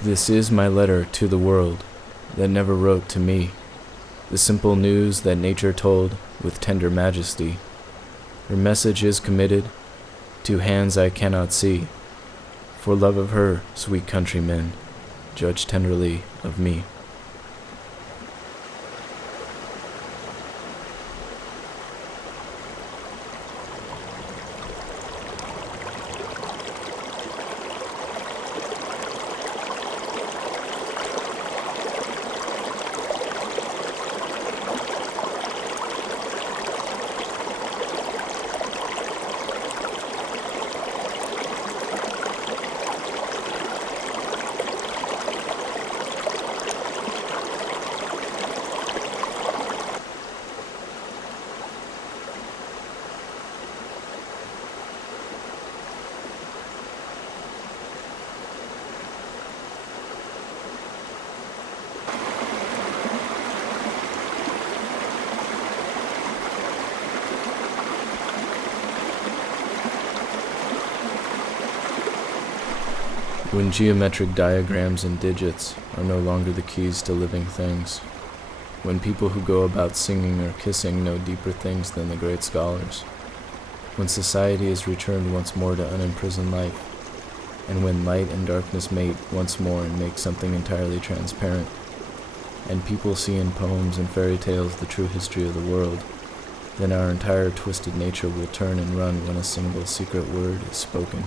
This is my letter to the world that never wrote to me, the simple news that nature told with tender majesty. Her message is committed to hands I cannot see. For love of her, sweet countrymen, judge tenderly of me. When geometric diagrams and digits are no longer the keys to living things, when people who go about singing or kissing know deeper things than the great scholars, when society is returned once more to unimprisoned life, and when light and darkness mate once more and make something entirely transparent, and people see in poems and fairy tales the true history of the world, then our entire twisted nature will turn and run when a single secret word is spoken.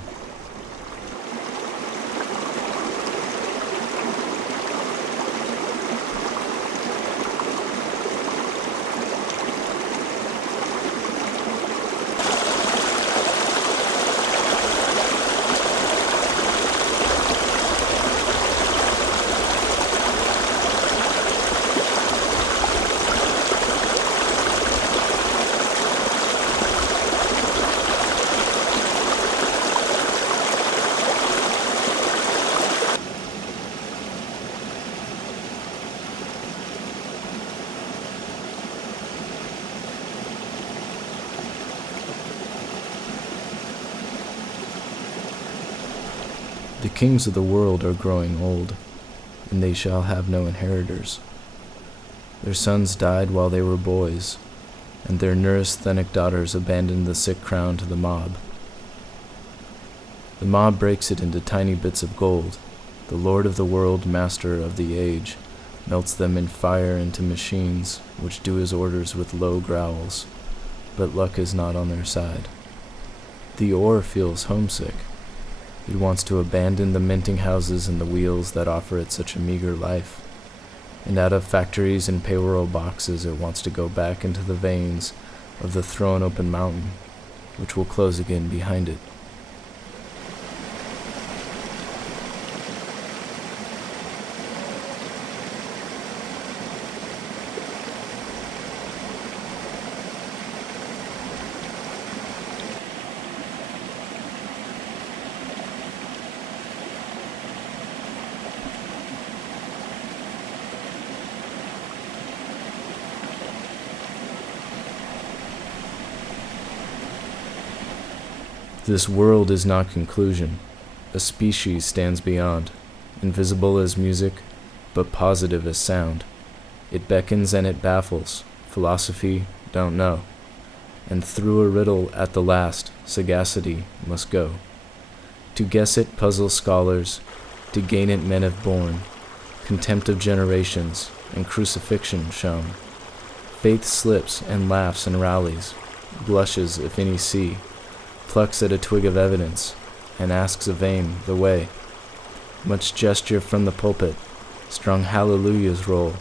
The kings of the world are growing old, and they shall have no inheritors. Their sons died while they were boys, and their neurasthenic daughters abandoned the sick crown to the mob. The mob breaks it into tiny bits of gold. The lord of the world, master of the age, melts them in fire into machines which do his orders with low growls, but luck is not on their side. The ore feels homesick. It wants to abandon the minting houses and the wheels that offer it such a meager life. And out of factories and payroll boxes it wants to go back into the veins of the thrown open mountain, which will close again behind it. This world is not conclusion. A species stands beyond, invisible as music, but positive as sound. It beckons and it baffles. Philosophy don't know. And through a riddle at the last, sagacity must go. To guess it puzzles scholars, to gain it men have borne, contempt of generations, and crucifixion shown. Faith slips and laughs and rallies, blushes if any see, plucks at a twig of evidence, and asks of aim the way. Much gesture from the pulpit, strong hallelujahs roll.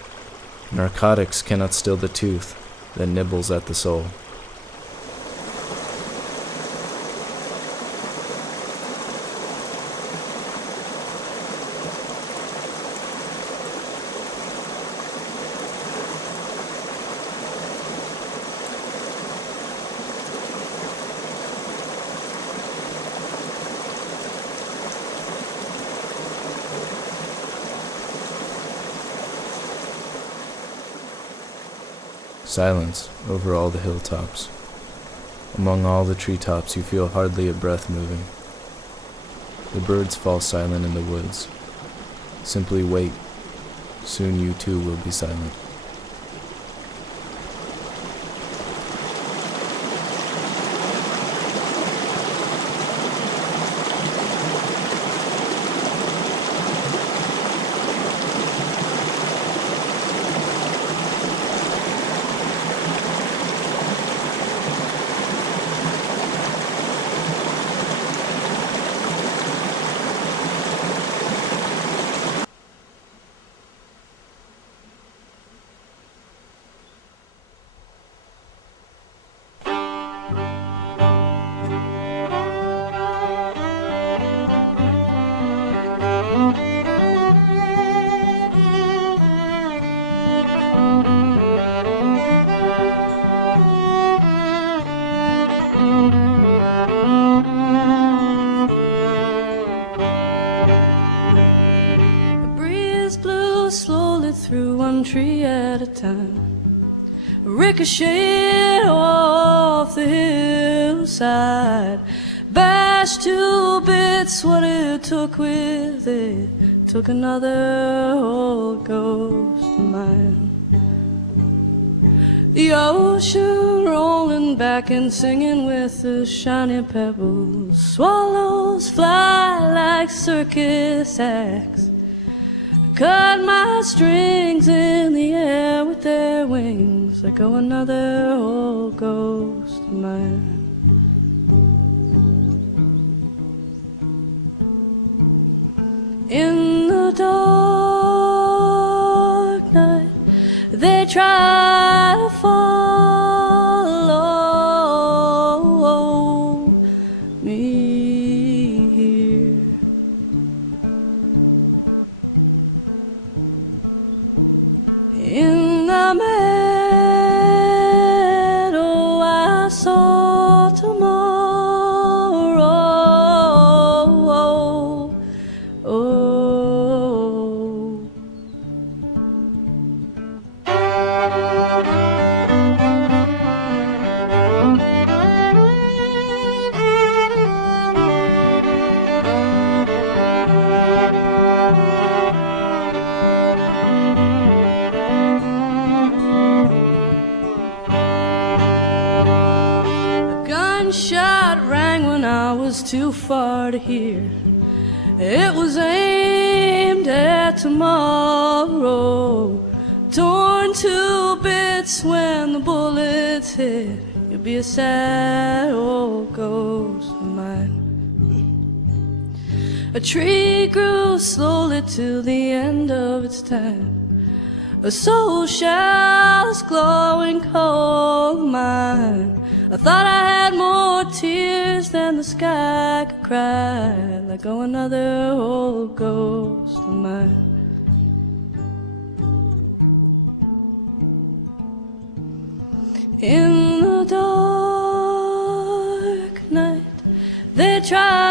Narcotics cannot still the tooth that nibbles at the soul. Silence over all the hilltops. Among all the treetops you feel hardly a breath moving. The birds fall silent in the woods. Simply wait. Soon you too will be silent. Through one tree at a time, ricocheted off the hillside, bashed to bits what it took with it, took another old ghost of mine. The ocean rolling back and singing with the shiny pebbles, swallows fly like circus acts, cut my strings in the air with their wings. Let go another old ghost of mine. In the dark night, they try to follow me here. In the meadow I saw tomorrow. Oh. Gunshot rang when I was too far to hear. It was aimed at tomorrow, torn to bits when the bullets hit. You'll be a sad old ghost of mine. A tree grew slowly till the end of its time. A soul shall's glowing cold mine. I thought I had more tears than the sky could cry. Let go another old ghost of mine. In the dark night, they try